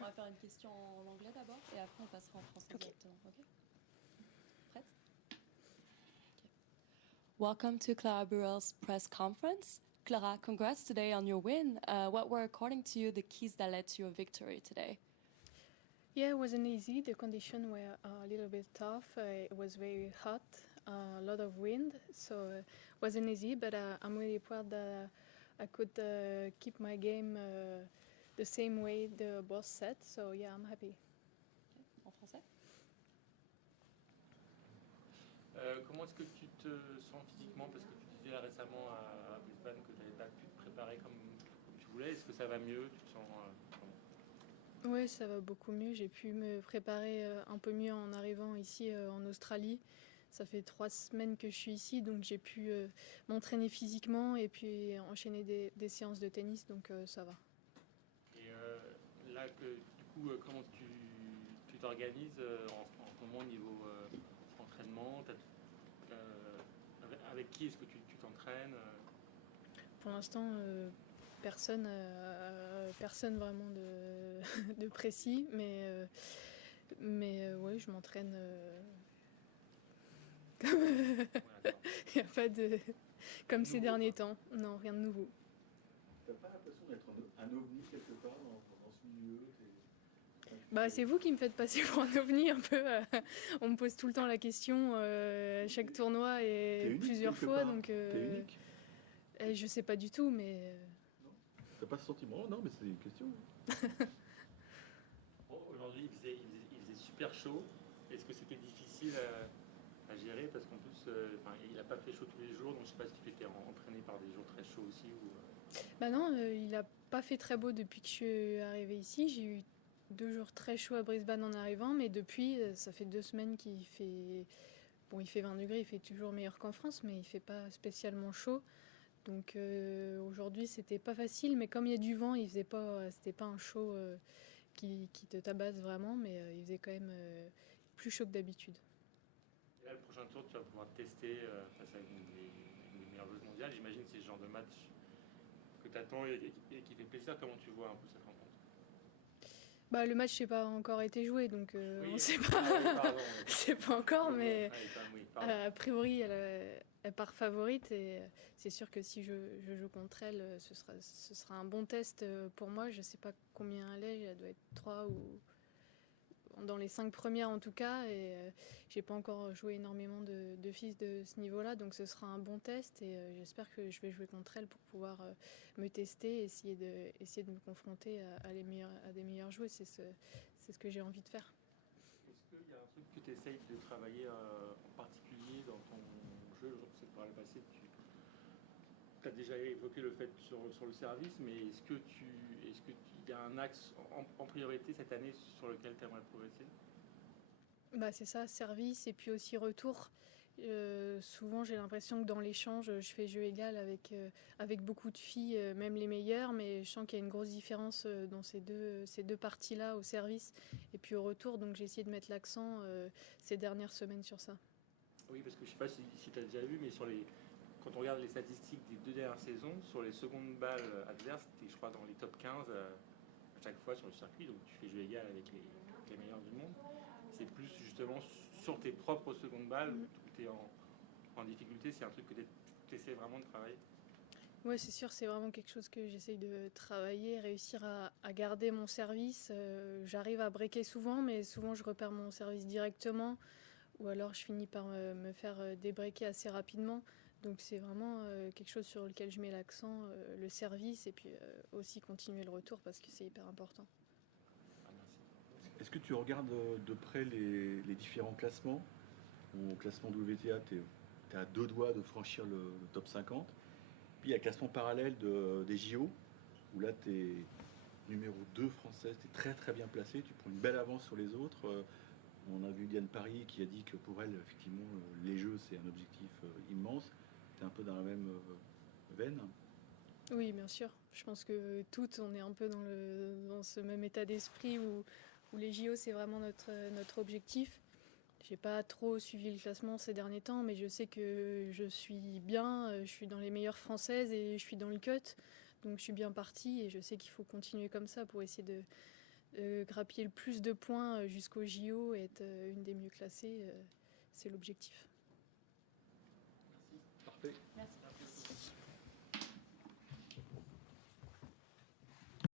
On va faire une question en anglais d'abord et après on passera en français directement. Ok. Prête? Okay. Welcome to Clara Burrell's press conference. Clara, congrats today on your win. What were, according to you, the keys that led to your victory today? Yeah, it wasn't easy. The conditions were a little bit tough. It was very hot, a lot of wind, so it wasn't easy. But I'm really proud that I could keep my game the same way the boss said. So yeah, I'm happy. Okay. En français? Comment est-ce que tu te sens physiquement? Parce que tu disais récemment à Brisbane que tu n'avais pas pu te préparer comme tu voulais. Est-ce que ça va mieux? Tu te sens comment? Oui, ça va beaucoup mieux. J'ai pu me préparer un peu mieux en arrivant ici en Australie. Ça fait 3 semaines que je suis ici, donc j'ai pu m'entraîner physiquement et puis enchaîner des séances de tennis, donc ça va. Et là, du coup, comment tu t'organises en ce moment au niveau entraînement? Avec qui est-ce que tu t'entraînes? Pour l'instant, personne vraiment de précis, mais ouais, je m'entraîne. Il n'y a pas de. Comme ces derniers temps. Non, rien de nouveau. T'as pas l'impression d'être un ovni quelque part dans ce milieu? Bah, c'est vous qui me faites passer pour un ovni un peu. On me pose tout le temps la question, chaque tournoi et plusieurs fois. Donc, T'es unique? Je sais pas du tout, mais. Non. T'as pas ce sentiment? Non, mais c'est une question. Bon, aujourd'hui, il faisait super chaud. Est-ce que c'était difficile à gérer? Parce qu'en plus, il n'a pas fait chaud tous les jours, donc je ne sais pas si tu étais entraîné par des jours très chauds aussi. Bah non, il n'a pas fait très beau depuis que je suis arrivée ici. J'ai eu 2 jours très chauds à Brisbane en arrivant, mais depuis, ça fait 2 semaines qu'il fait... Bon, il fait 20 degrés, il fait toujours meilleur qu'en France, mais il fait pas spécialement chaud. Donc aujourd'hui, c'était pas facile, mais comme il y a du vent, c'était pas un chaud qui te tabasse vraiment, mais il faisait quand même plus chaud que d'habitude. Et là, le prochain tour, tu vas pouvoir tester face à une des meilleures joueuses mondiales. J'imagine que c'est ce genre de match que tu attends et qui fait plaisir. Comment tu vois un peu cette rencontre? Bah, le match n'a pas encore été joué, donc Oui, on ne sait pas. Pardon, c'est pas encore, mais oui, a priori, elle part favorite et c'est sûr que si je joue contre elle, ce sera un bon test pour moi. Je ne sais pas combien elle doit être 3 ou dans les 5 premières en tout cas. Et j'ai pas encore joué énormément de filles de ce niveau-là, donc ce sera un bon test et j'espère que je vais jouer contre elle pour pouvoir me tester et essayer de me confronter à des meilleures joueuses. C'est ce que j'ai envie de faire. Est-ce qu'il y a un truc que tu essayes de travailler en particulier dans ton jeu? Je sais que par le passé, tu as déjà évoqué le fait sur le service, mais est-ce qu'il y a un axe en priorité cette année sur lequel tu aimerais progresser? Bah, c'est ça, service et puis aussi retour. Souvent, j'ai l'impression que dans l'échange, je fais jeu égal avec beaucoup de filles, même les meilleures, mais je sens qu'il y a une grosse différence dans ces deux parties-là, au service et puis au retour. Donc, j'ai essayé de mettre l'accent ces dernières semaines sur ça. Oui, parce que je ne sais pas si tu as déjà vu, mais quand on regarde les statistiques des 2 dernières saisons, sur les secondes balles adverses, tu es, je crois, dans les top 15 à chaque fois sur le circuit, donc tu fais jeu égal avec les meilleurs du monde. C'est plus justement sur tes propres secondes balles où tu es en difficulté. C'est un truc que tu essaies vraiment de travailler. Oui, c'est sûr, c'est vraiment quelque chose que j'essaye de travailler, réussir à garder mon service. J'arrive à breaker souvent, mais souvent je repère mon service directement ou alors je finis par me faire débreaker assez rapidement. Donc c'est vraiment quelque chose sur lequel je mets l'accent, le service et puis aussi continuer le retour parce que c'est hyper important. Ah, merci. Est-ce que tu regardes de près les différents classements? Au classement WTA, tu es à 2 doigts de franchir le top 50. Puis il y a le classement parallèle des JO, où là tu es numéro 2 française, tu es très très bien placé, tu prends une belle avance sur les autres. On a vu Diane Paris qui a dit que pour elle, effectivement, les Jeux, c'est un objectif immense. Tu es un peu dans la même veine. Oui, bien sûr. Je pense que toutes, on est un peu dans ce même état d'esprit où les JO, c'est vraiment notre objectif. J'ai pas trop suivi le classement ces derniers temps, mais je sais que je suis bien, je suis dans les meilleures françaises et je suis dans le cut. Donc je suis bien partie et je sais qu'il faut continuer comme ça pour essayer grappiller le plus de points jusqu'au JO et être une des mieux classées, c'est l'objectif. Parfait. Merci.